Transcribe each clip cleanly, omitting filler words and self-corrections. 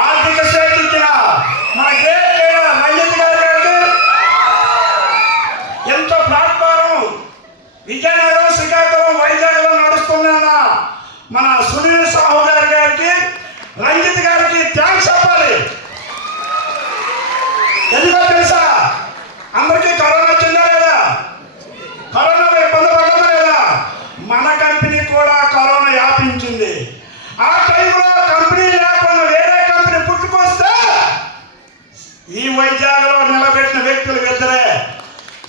ఆర్థిక స్వేచ్ఛ ఇచ్చిన మన రంజిత్ గారికి ఎంతో ప్లాట్ఫారం విజయనగరం, శ్రీకాకుళం, వైజాగ్లో నడుస్తున్న మన సునీల్ సాహు గారికి రంజిత్ గారికి థ్యాంక్స్ చెప్పాలి. ఎందుకో తెలుసా? అందరికీ కరోనా వచ్చిందా లేదా? కరోనా ఇబ్బంది పడదా లేదా? మన కంపెనీ కూడా కరోనా వ్యాపించింది. ఆ టైంలో కంపెనీ లేకుండా వేరే కంపెనీ పుట్టుకొస్తే ఈ వైజాగ్లో నిలబెట్టిన వ్యక్తులు ఇద్దరే,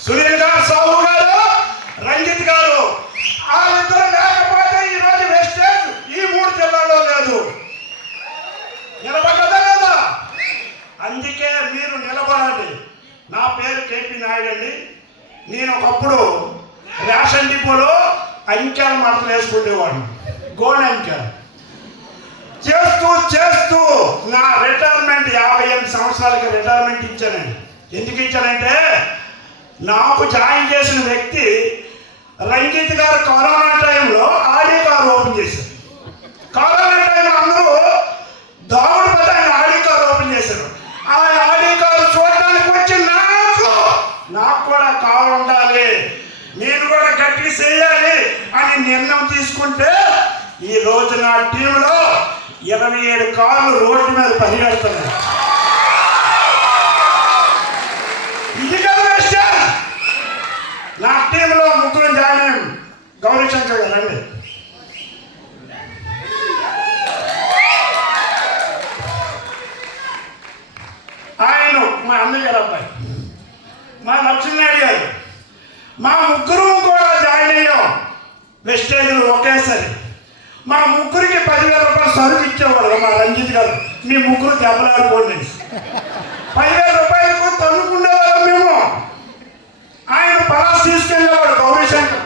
సునీల్ గారు, సాహు గారు, రంజిత్ గారు. ఆ ఇద్దరు లేకపోతే ఈరోజు వెస్టేజ్ ఈ 3 జిల్లాల్లో లేదు. నిలబడ్డదా లేదా? అందుకే మీరు నిలబడండి. నా పేరు కేపీ నాయుడు అండి. నేను ఒకప్పుడు రేషన్ డిపోలో అంకెల మడతలు వేసుకునేవాడిని, గోల్డ్ అంకెలు చేస్తూ నా రిటైర్మెంట్ 58 సంవత్సరాలకి రిటైర్మెంట్ ఇచ్చానండి. ఎందుకు ఇచ్చానంటే నాకు జాయిన్ చేసిన వ్యక్తి రంజిత్ గారు కరోనా టైంలో ఆడియో కార్ ఓపెన్ చేశారు. కరోనా టైంలో అందరూ దావుడు పద ఆయన ఆడియో కార్ ఓపెన్ చేశారు. ఆ ఆడియో కారు చూడడానికి వచ్చి నాకు కూడా కారు ఉండాలి, నేను కూడా గట్టి చేయాలి అని నిర్ణయం తీసుకుంటే ఈ రోజు నా టీంలో 27 కార్లు రోడ్డు మీద పరిగెడుతున్నాయి. ఇది కదా విషయం. నా టీంలో 3 జాయిన్ అయ్యాం. గౌరీశంకర్ గారు రండి. ఆయన మా అన్నయ్య గారు అబ్బాయి, మా లక్ష్మీనాయుడు గారు. మా ముగ్గురు కూడా జాయిన్ అయ్యాం వెస్టేజ్లు ఒకేసారి. మా ముగ్గురికి 10,000 రూపాయలు సరుకు ఇచ్చేవాడు మా రంజిత్ గారు. మీ ముగ్గురు దెబ్బలాడుకోండి, 10,000 రూపాయలకు తన్నుకునేవాళ్ళం మేము. ఆయన పలాస్ తీసుకెళ్ళేవాడు గౌరీశంకర్,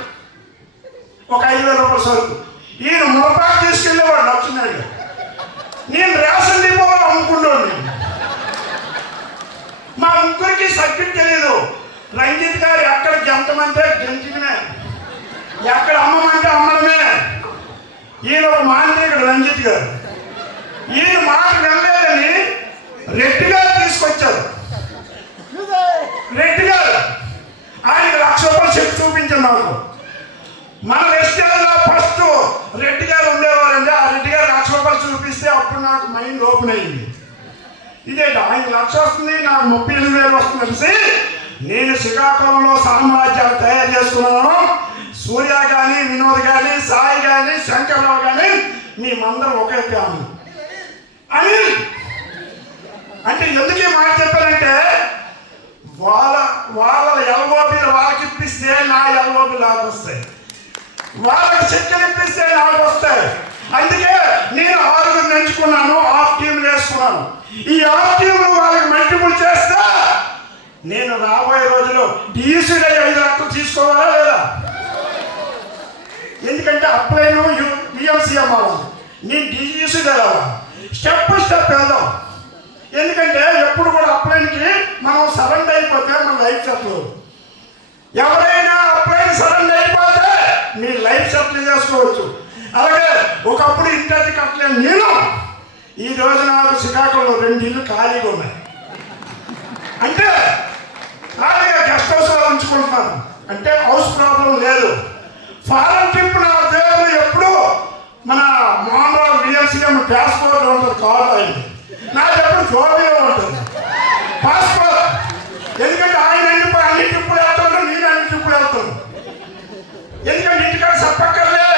ఒక 5,000 రూపాయల సరుకు. ఈయన మురపాకు తీసుకెళ్ళేవాడు లక్ష్మీనాయుడు గారు. నేను రేషన్ డిపోలో అమ్ముకున్నాను. మా ముగ్గురికి సబ్జెక్ట్ తెలియదు. రంజిత్ గారు ఎక్కడ గెంతమంటే గెంతమే, ఎక్కడ అమ్మమంటే అమ్మడమే. ఈయన ఒక మాంత్రికుడు రంజిత్ గారు. ఈయన మాట వినలేదని రెడ్డి గారు తీసుకొచ్చారు. రెడ్డి గారు ఆయనకు 1,00,000 రూపాయలు చెక్ చూపించారు నాకు. మన వెస్టేజ్లో ఫస్ట్ రెడ్డి గారు ఉండేవారండి. ఆ రెడ్డి గారు 1,00,000 రూపాయలు చూపిస్తే అప్పుడు నాకు మైండ్ ఓపెన్ అయింది. ఇదేంటి ఆయన 1,00,000 వస్తుంది, నాకు 38,000 వస్తుంది అనేసి నేను శ్రీకాకుళంలో సామ్రాజ్యాలు తయారు చేసుకున్నాను. సూర్య కానీ, వినోద్ కానీ, సాయి కానీ, శంకర్రావు కానీ మేమందరం ఒకే ఫ్యామిలీ అని. అంటే ఎందుకు ఈ మాట చెప్పారంటే వాళ్ళ ఎల్ఓబీలు వాళ్ళకి ఇప్పిస్తే నా ఎల్ఓబీలు నాకు వస్తాయి, వాళ్ళకి చెక్కలు ఇప్పిస్తే నాకు వస్తాయి. అందుకే నేను 6 ఎంచుకున్నాను, హాఫ్ టీంలు వేసుకున్నాను. ఈ హాఫ్ టీంలు వాళ్ళకి మల్టిపుల్ చేస్తే నేను రాబోయే రోజుల్లో డిఈసీలో 5 లక్షలు తీసుకోవాలా లేదా? ఎందుకంటే అప్లైను బిఎంసీఎం అవ్వాలి, నేను డిఈసీలో రావాలి. స్టెప్ వెళ్దాం. ఎందుకంటే ఎప్పుడు కూడా అప్లైన్కి మనం సరెండర్ అయిపోతే మన లైఫ్ సెటిల్. ఎవరైనా అప్లైన్ సరెండర్ అయిపోతే మీ లైఫ్ సెటిల్ చేసుకోవచ్చు. అలాగే ఒకప్పుడు ఇంటి కట్టలేను నేను, ఈ రోజు నాకు శ్రీకాకుళంలో 2 ఇళ్ళు ఖాళీగా ఉన్నాయి. అంటే ఖాళీగా గెస్ట్ హౌస్లో ఉంచుకుంటున్నాను. అంటే హౌస్ ప్రాబ్లం లేదు. ఫారెన్ ట్రిప్ నా దేవుడు ఎప్పుడు మన మోహన్రావు విఎంసీఎం పాస్పోర్ట్ ఉంటుంది, కాల్ అయింది నాకు ఎప్పుడు జోబీలో ఉంటుంది పాస్పోర్ట్. ఎందుకంటే ఆయన అన్ని ట్రిప్పులు వెళ్తాడు, నేను అన్ని ట్రిప్పులు వెళ్తాను. ఎందుకంటే ఇంటికాడ చెప్పక్కర్లే,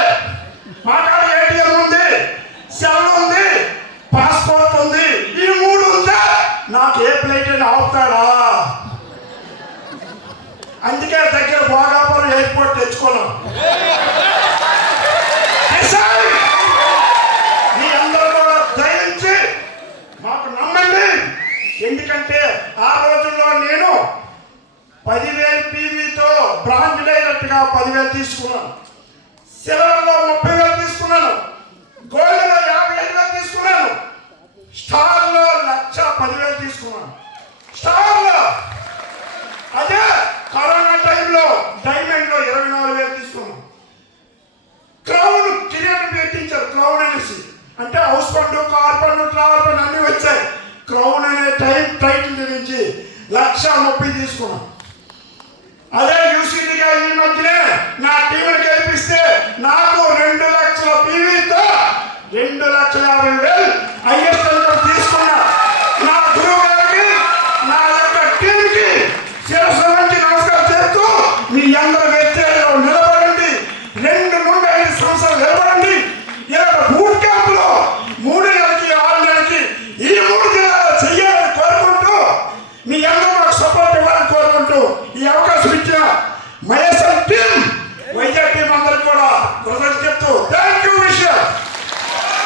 మా కాడ ఏటీఎం ఉంది, సెల్ ఉంది, పాస్పోర్ట్ ఉంది. ఈ 3 ఉంటే నాకు ఏ ఫ్లైట్ అయినా ఆపుతాడా? అందుకే దగ్గర భోగాపురం ఎయిర్పోర్ట్ తెచ్చుకున్నాం. మీ అందరూ కూడా దయించి మాకు నమ్మండి. ఎందుకంటే ఆ రోజుల్లో నేను 10,000 పీవీతో బ్రాంజ్ అయినట్టుగా 10,000 తీసుకున్నాను. సిల్వర్లో 30,000 తీసుకున్నాను. గోల్డ్లో 55,000 తీసుకున్నాను. స్టార్లో 1,10,000 తీసుకున్నాను. స్టార్లో అదే కరోనా టైంలో డైమండ్లో 24,000 తీసుకున్నాం. క్రౌన్ కిరీటం పెట్టించారు, క్రౌన్ అనేసి. అంటే హౌస్ పండు, కార్ పండు, ట్రావెల్ పండు అన్నీ వచ్చాయి. 1,30,000 తీసుకున్నాం. అదే యూసీడీగా ఈ మధ్యనే నా టీం